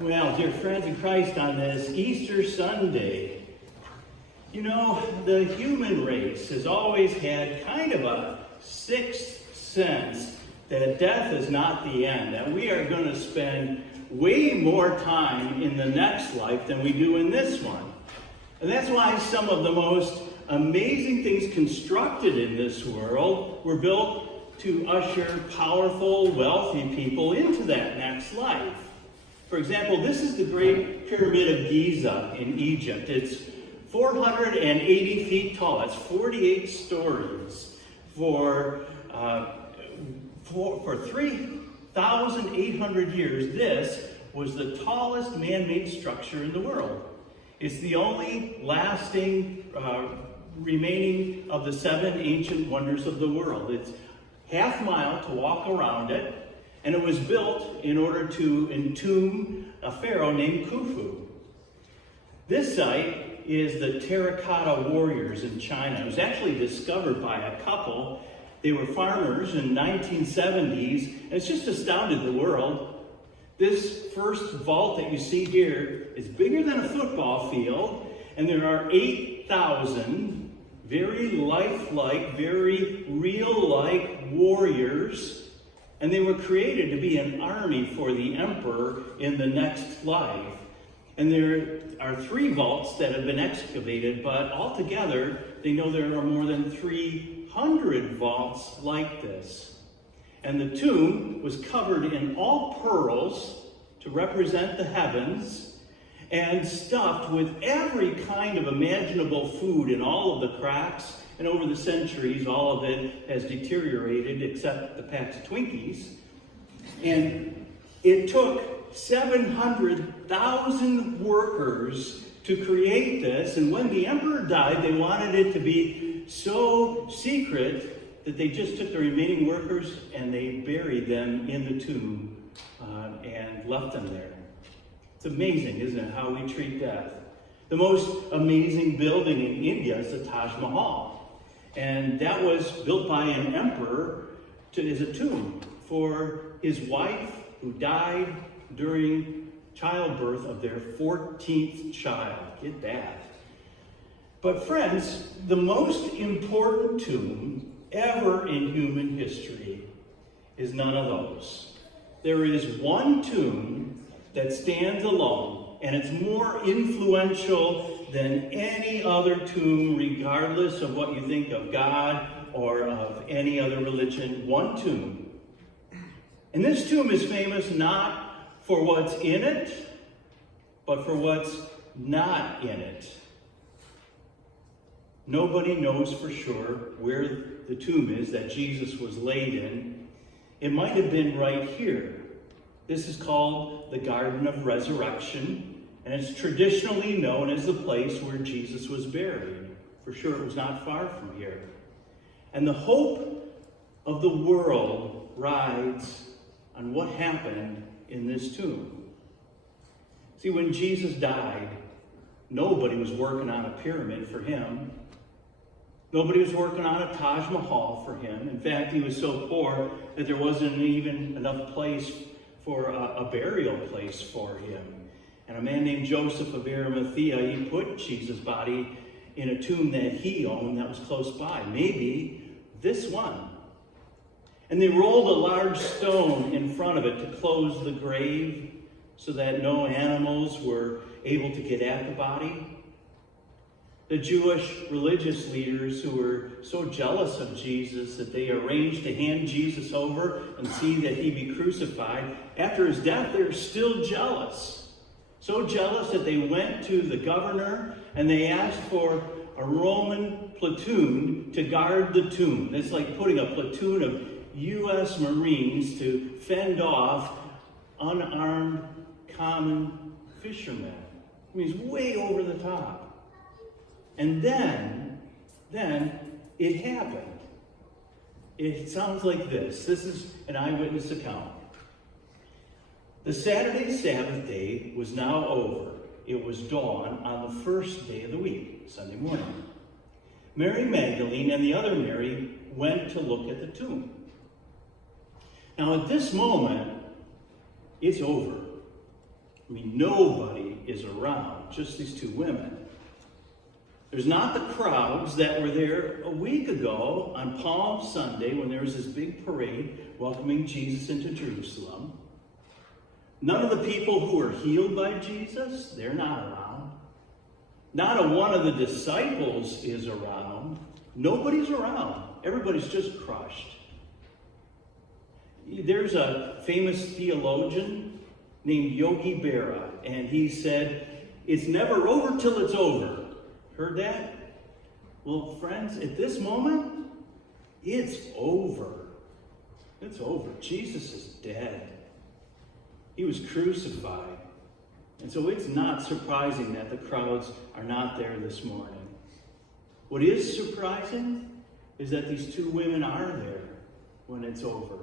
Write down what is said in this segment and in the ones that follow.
Well, dear friends in Christ, on this Easter Sunday, you know, the human race has always had kind of a sixth sense that death is not the end, that we are going to spend way more time in the next life than we do in this one. And that's why some of the most amazing things constructed in this world were built to usher powerful, wealthy people into that next life. For example, this is the Great Pyramid of Giza in Egypt. It's 480 feet tall. That's 48 stories. For 3,800 years, this was the tallest man-made structure in the world. It's the only lasting remaining of the 7 ancient wonders of the world. It's half a mile to walk around it. And it was built in order to entomb a pharaoh named Khufu. This site is the Terracotta Warriors in China. It was actually discovered by a couple. They were farmers in the 1970s, and it's just astounded the world. This first vault that you see here is bigger than a football field, and there are 8,000 very lifelike, very real-like warriors. And they were created to be an army for the emperor in the next life. And there are 3 vaults that have been excavated, but altogether, they know there are more than 300 vaults like this. And the tomb was covered in all pearls to represent the heavens, and stuffed with every kind of imaginable food in all of the cracks. And over the centuries, all of it has deteriorated except the packs of Twinkies. And it took 700,000 workers to create this. And when the emperor died, they wanted it to be so secret that they just took the remaining workers and they buried them in the tomb and left them there. It's amazing, isn't it, how we treat death. The most amazing building in India is the Taj Mahal. And that was built by an emperor as a tomb for his wife who died during childbirth of their 14th child. Get that. But friends, the most important tomb ever in human history is none of those. There is one tomb that stands alone, and it's more influential than any other tomb, regardless of what you think of God or of any other religion. One tomb. And this tomb is famous not for what's in it, but for what's not in it. Nobody knows for sure where the tomb is that Jesus was laid in. It might have been right here. This is called the Garden of Resurrection. And it's traditionally known as the place where Jesus was buried. For sure, it was not far from here. And the hope of the world rides on what happened in this tomb. See, when Jesus died, nobody was working on a pyramid for him. Nobody was working on a Taj Mahal for him. In fact, he was so poor that there wasn't even enough place for a burial place for him. And a man named Joseph of Arimathea, he put Jesus' body in a tomb that he owned that was close by. Maybe this one. And they rolled a large stone in front of it to close the grave so that no animals were able to get at the body. The Jewish religious leaders who were so jealous of Jesus that they arranged to hand Jesus over and see that he be crucified. After his death, they're still jealous. So jealous that they went to the governor and they asked for a Roman platoon to guard the tomb. That's like putting a platoon of U.S. Marines to fend off unarmed common fishermen. I mean, it's way over the top. And then it happened. It sounds like this. This is an eyewitness account. The Saturday Sabbath day was now over. It was dawn on the first day of the week, Sunday morning. Mary Magdalene and the other Mary went to look at the tomb. Now at this moment, it's over. I mean, nobody is around, just these two women. There's not the crowds that were there a week ago on Palm Sunday when there was this big parade welcoming Jesus into Jerusalem. None of the people who were healed by Jesus, they're not around. Not a one of the disciples is around. Nobody's around. Everybody's just crushed. There's a famous theologian named Yogi Berra, and he said, "It's never over till it's over." Heard that? Well, friends, at this moment, it's over. It's over. Jesus is dead. He was crucified. And so it's not surprising that the crowds are not there this morning. What is surprising is that these two women are there when it's over.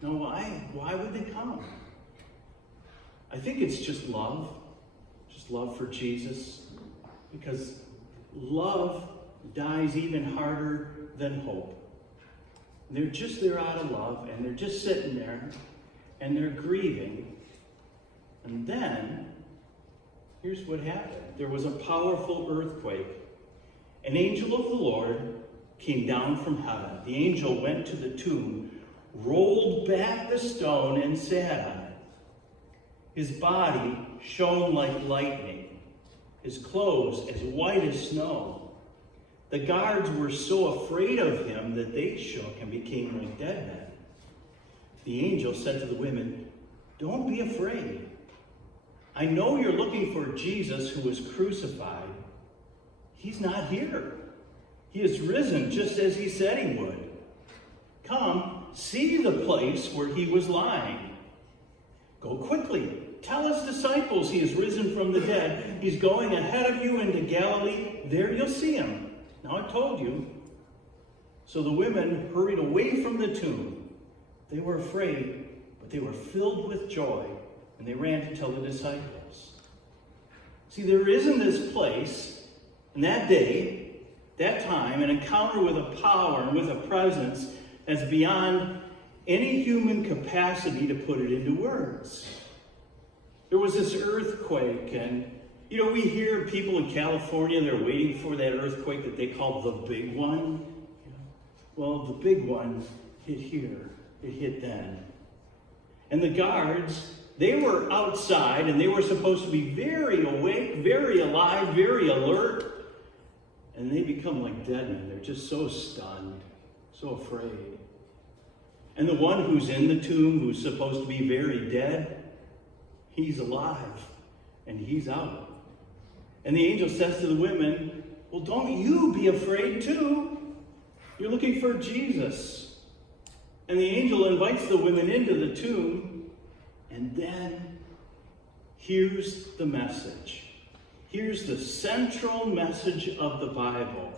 Now, why would they come? I think it's just love for Jesus, because love dies even harder than hope. They're just there out of love, and they're just sitting there, and they're grieving. And then, here's what happened. There was a powerful earthquake. An angel of the Lord came down from heaven. The angel went to the tomb, rolled back the stone, and sat on it. His body shone like lightning, his clothes as white as snow. The guards were so afraid of him that they shook and became like dead men. The angel said to the women, "Don't be afraid. I know you're looking for Jesus who was crucified. He's not here. He is risen just as he said he would. Come, see the place where he was lying. Go quickly. Tell his disciples he is risen from the dead. He's going ahead of you into Galilee. There you'll see him. Now I told you." So the women hurried away from the tomb. They were afraid, but they were filled with joy, and they ran to tell the disciples. See, there is in this place, in that day, that time, an encounter with a power and with a presence that's beyond any human capacity to put it into words. There was this earthquake, and we hear people in California, they're waiting for that earthquake that they call the big one. Well, the big one hit here. It hit then. And the guards, they were outside, and they were supposed to be very awake, very alive, very alert. And they become like dead men. They're just so stunned, so afraid. And the one who's in the tomb, who's supposed to be very dead, he's alive, and he's out. And the angel says to the women, "Well, don't you be afraid too. You're looking for Jesus." And the angel invites the women into the tomb, and then here's the message. Here's the central message of the Bible.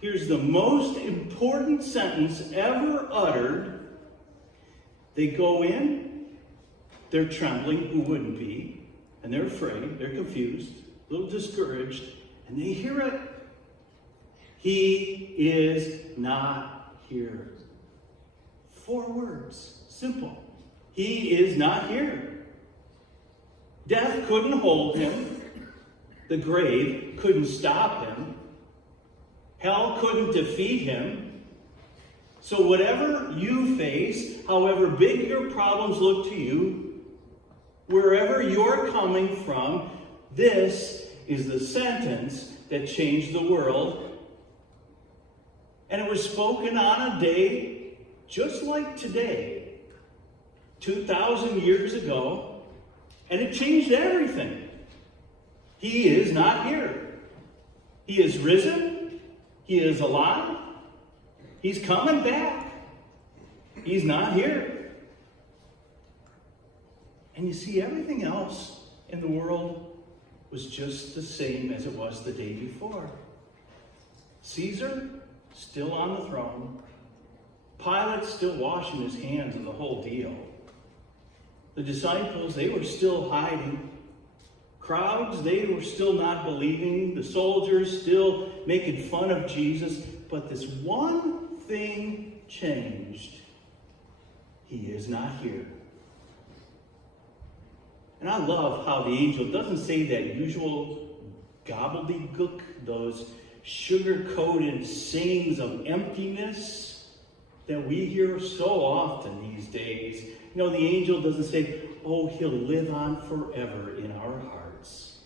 Here's the most important sentence ever uttered. They go in, they're trembling, who wouldn't be, and they're afraid, they're confused, a little discouraged, and they hear it. He is not here. 4 words, simple. He is not here. Death couldn't hold him. The grave couldn't stop him. Hell couldn't defeat him. So whatever you face, however big your problems look to you, wherever you're coming from, this is the sentence that changed the world. And it was spoken on a day just like today, 2,000 years ago, and it changed everything. He is not here. He is risen. He is alive. He's coming back. He's not here. And you see, everything else in the world was just the same as it was the day before. Caesar, still on the throne. Pilate still washing his hands of the whole deal. The disciples, they were still hiding. Crowds, they were still not believing. The soldiers still making fun of Jesus. But this one thing changed. He is not here. And I love how the angel doesn't say that usual gobbledygook, those sugar-coated sayings of emptiness that we hear so often these days. You know, the angel doesn't say, oh, he'll live on forever in our hearts.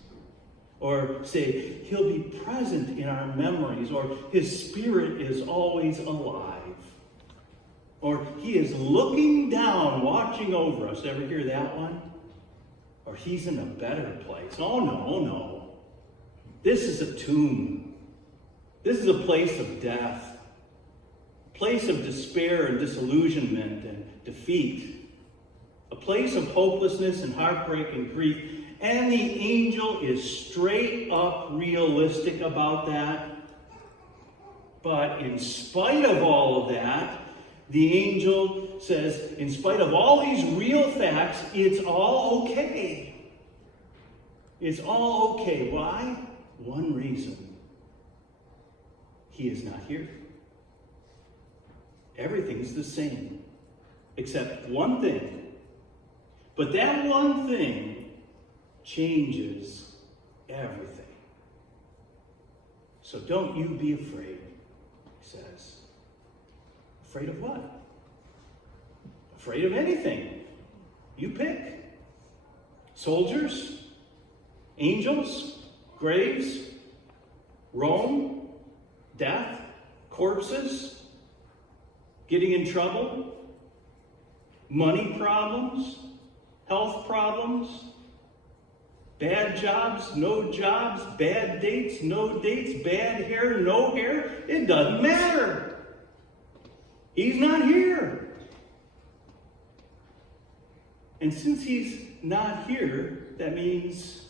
Or say, he'll be present in our memories. Or his spirit is always alive. Or he is looking down, watching over us. Ever hear that one? Or he's in a better place. Oh, no. This is a tomb. This is a place of death. A place of despair and disillusionment and defeat. A place of hopelessness and heartbreak and grief. And the angel is straight up realistic about that. But in spite of all of that, the angel says, in spite of all these real facts, it's all okay. It's all okay. Why? One reason. He is not here. Everything's the same, except one thing. But that one thing changes everything. So don't you be afraid, he says. Afraid of what? Afraid of anything. You pick. Soldiers, angels, graves, Rome, death, corpses, getting in trouble, money problems, health problems, bad jobs, no jobs, bad dates, no dates, bad hair, no hair. It doesn't matter. He's not here. And since he's not here, that means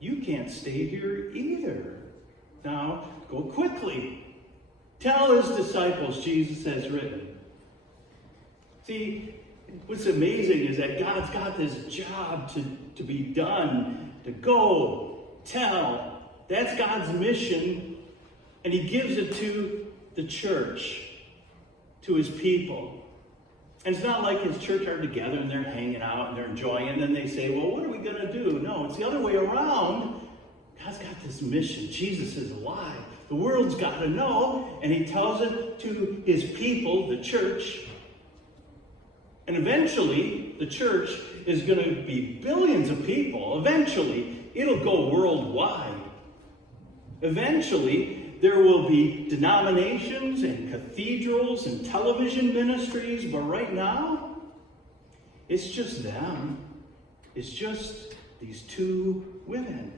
you can't stay here either. Now, go quickly. Tell his disciples Jesus has written. See, what's amazing is that God's got this job to be done, to go, tell. That's God's mission, and he gives it to the church, to his people. And it's not like his church are together and they're hanging out and they're enjoying it, and then they say, well, what are we going to do? No, it's the other way around. God's got this mission. Jesus is alive. The world's got to know, and he tells it to his people, the church. And eventually, the church is going to be billions of people. Eventually, it'll go worldwide. Eventually, there will be denominations and cathedrals and television ministries, but right now, it's just them. It's just these two women.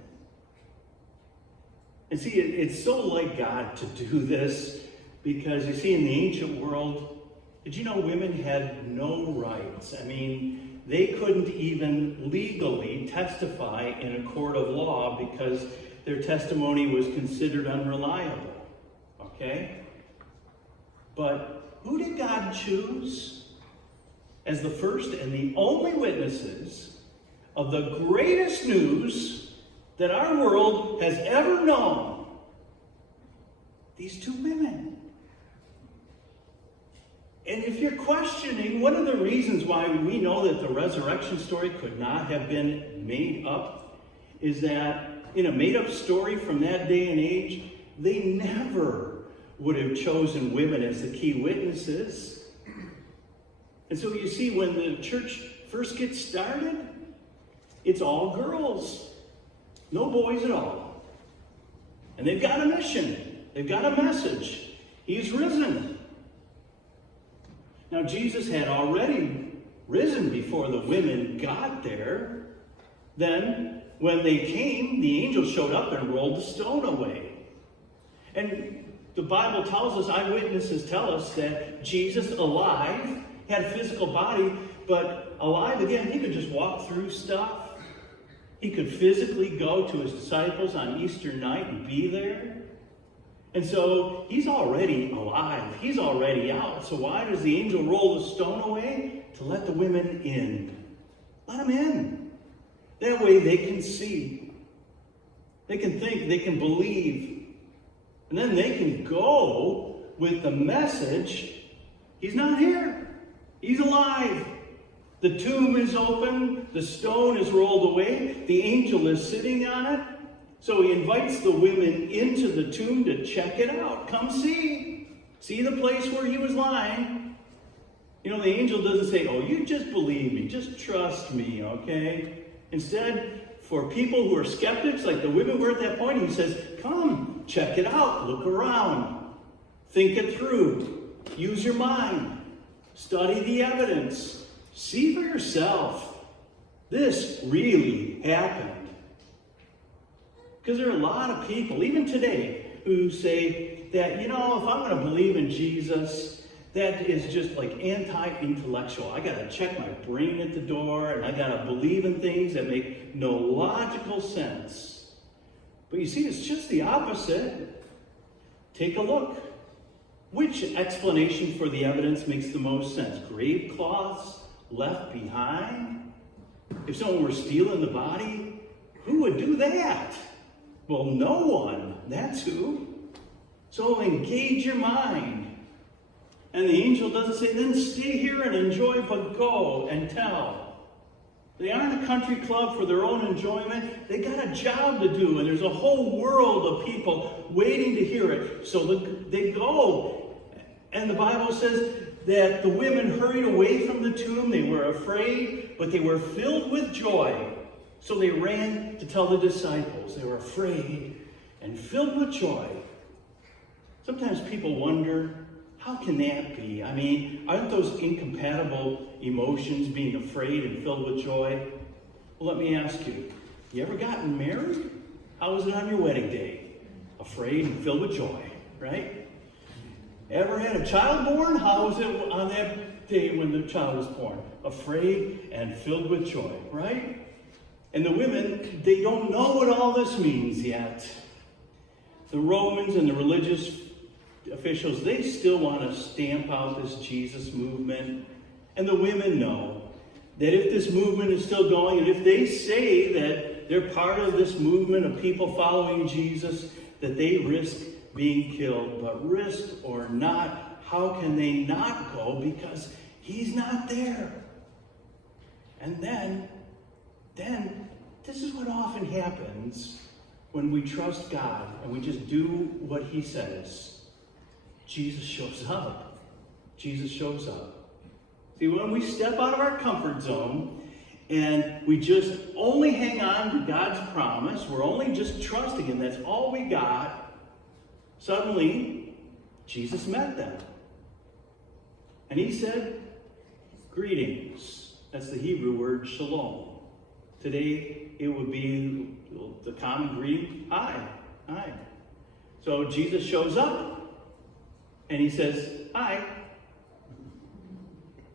And see, it's so like God to do this because, you see, in the ancient world, did you know women had no rights? I mean, they couldn't even legally testify in a court of law because their testimony was considered unreliable. Okay? But who did God choose as the first and the only witnesses of the greatest news that our world has ever known? These two women. And if you're questioning, one of the reasons why we know that the resurrection story could not have been made up is that in a made-up story from that day and age, they never would have chosen women as the key witnesses. And so you see, when the church first gets started, it's all girls. No boys at all. And they've got a mission. They've got a message. He's risen. Now, Jesus had already risen before the women got there. Then, when they came, the angel showed up and rolled the stone away. And the Bible tells us, eyewitnesses tell us, that Jesus, alive, had a physical body, but alive again, he could just walk through stuff. He could physically go to his disciples on Easter night and be there. And so he's already alive. He's already out. So why does the angel roll the stone away? To let the women in. Let them in. That way they can see. They can think. They can believe. And then they can go with the message. He's not here. He's alive. The tomb is open, the stone is rolled away, the angel is sitting on it. So he invites the women into the tomb to check it out. Come see. See the place where he was lying. You know, the angel doesn't say, oh, you just believe me, just trust me, okay? Instead, for people who are skeptics, like the women were at that point, he says, come, check it out, look around, think it through, use your mind, study the evidence, see for yourself. This really happened. Because there are a lot of people, even today, who say that, you know, if I'm going to believe in Jesus, that is just like anti-intellectual. I got to check my brain at the door, and I got to believe in things that make no logical sense. But you see, it's just the opposite. Take a look. Which explanation for the evidence makes the most sense? Grave cloths left behind? If someone were stealing the body, who would do that? Well, no one. That's who. So engage your mind. And the angel doesn't say, then stay here and enjoy, but go and tell. They aren't a country club for their own enjoyment. They got a job to do, and there's a whole world of people waiting to hear it. So they go. And the Bible says that the women hurried away from the tomb. They were afraid, but they were filled with joy. So they ran to tell the disciples. They were afraid and filled with joy. Sometimes people wonder, how can that be? I mean, aren't those incompatible emotions, being afraid and filled with joy? Well, let me ask you, you ever gotten married? How was it on your wedding day? Afraid and filled with joy, right? Ever had a child born? How was it on that day when the child was born? Afraid and filled with joy, right? And the women, they don't know what all this means yet. The Romans and the religious officials, they still want to stamp out this Jesus movement. And the women know that if this movement is still going, and if they say that they're part of this movement of people following Jesus, that they risk being killed. But risk or not, how can they not go? Because he's not there. And then, this is what often happens when we trust God and we just do what he says. Jesus shows up. Jesus shows up. See, when we step out of our comfort zone and we just only hang on to God's promise, we're only just trusting him, that's all we got, suddenly Jesus met them. And he said, greetings. That's the Hebrew word shalom. Today, it would be the common greeting, hi, hi. So Jesus shows up, and he says, hi.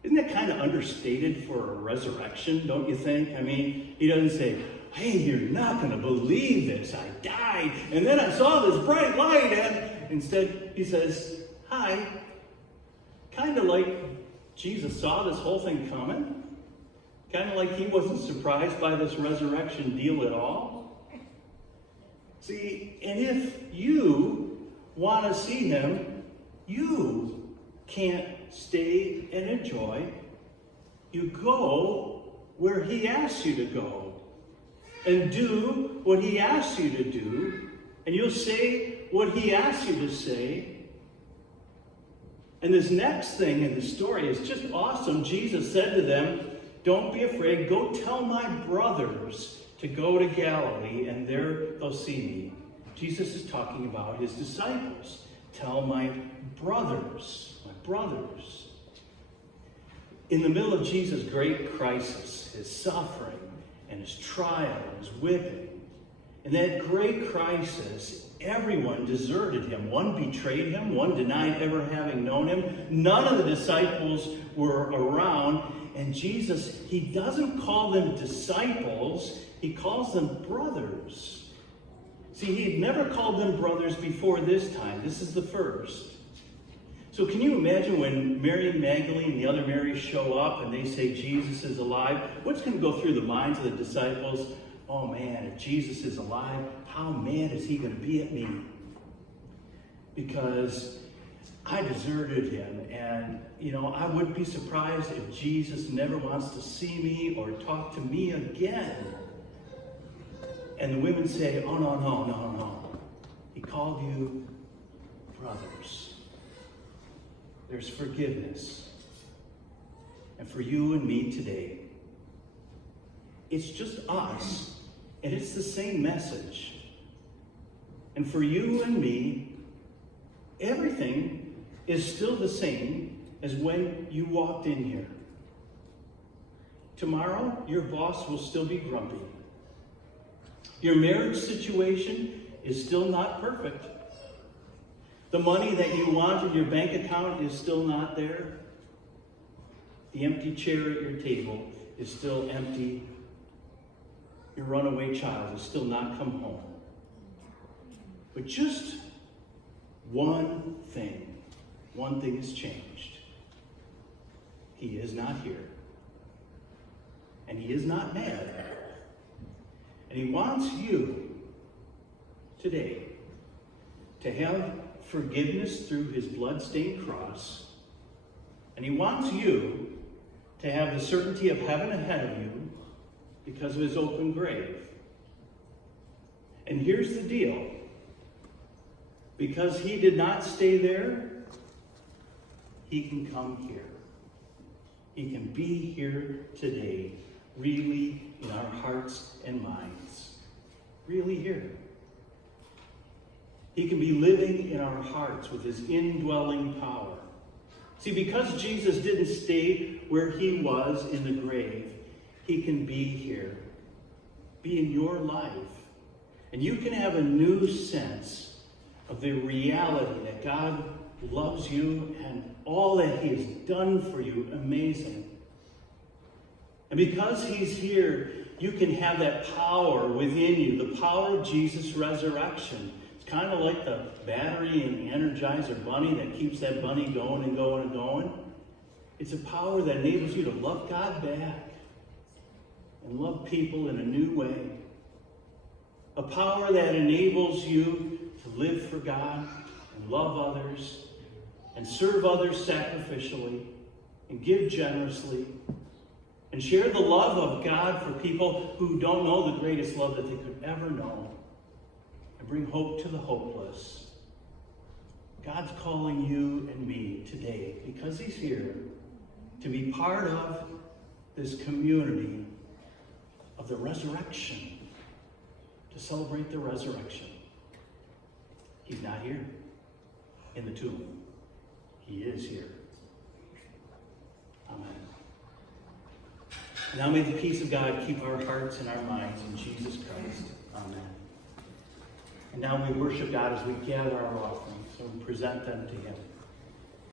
Isn't that kind of understated for a resurrection, don't you think? I mean, he doesn't say, hey, you're not going to believe this. I died, and then I saw this bright light, and instead he says, hi. Kind of like Jesus saw this whole thing coming. Kind of like he wasn't surprised by this resurrection deal at all. See, and if you want to see him, you can't stay and enjoy. You go where he asks you to go. And do what he asks you to do. And you'll say what he asks you to say. And this next thing in the story is just awesome. Jesus said to them, don't be afraid. Go tell my brothers to go to Galilee, and there they'll see me. Jesus is talking about his disciples. Tell my brothers, my brothers. In the middle of Jesus' great crisis, his suffering and his trial and his whipping, in that great crisis, everyone deserted him. One betrayed him. One denied ever having known him. None of the disciples were around. And Jesus, he doesn't call them disciples. He calls them brothers. See, he had never called them brothers before this time. This is the first. So can you imagine when Mary Magdalene and the other Marys show up and they say Jesus is alive? What's going to go through the minds of the disciples? Oh man, if Jesus is alive, how mad is he going to be at me? Because I deserted him, and I wouldn't be surprised if Jesus never wants to see me or talk to me again. And the women say, oh, no. He called you brothers. There's forgiveness. And for you and me today, it's just us, and it's the same message. And for you and me, everything is still the same as when you walked in here. Tomorrow, your boss will still be grumpy. Your marriage situation is still not perfect. The money that you want in your bank account is still not there. The empty chair at your table is still empty. Your runaway child has still not come home. But just one thing has changed. He is not here. And he is not mad. And he wants you today to have forgiveness through his blood-stained cross. And he wants you to have the certainty of heaven ahead of you because of his open grave. And here's the deal. Because he did not stay there, he can come here. He can be here today, really in our hearts and minds. Really here. He can be living in our hearts with his indwelling power. See, because Jesus didn't stay where he was in the grave, he can be here. Be in your life. And you can have a new sense of the reality that God loves you and all that he has done for you. Amazing. And because he's here, you can have that power within you, the power of Jesus' resurrection. It's kind of like the battery in the Energizer bunny that keeps that bunny going and going and going. It's a power that enables you to love God back and love people in a new way. A power that enables you to live for God and love others and serve others sacrificially and give generously and share the love of God for people who don't know the greatest love that they could ever know and bring hope to the hopeless. God's calling you and me today, because he's here, to be part of this community of the resurrection, to celebrate the resurrection. He's not here in the tomb. He is here. Amen. Now may the peace of God keep our hearts and our minds in Jesus Christ. Amen. And now we worship God as we gather our offerings, so we present them to him.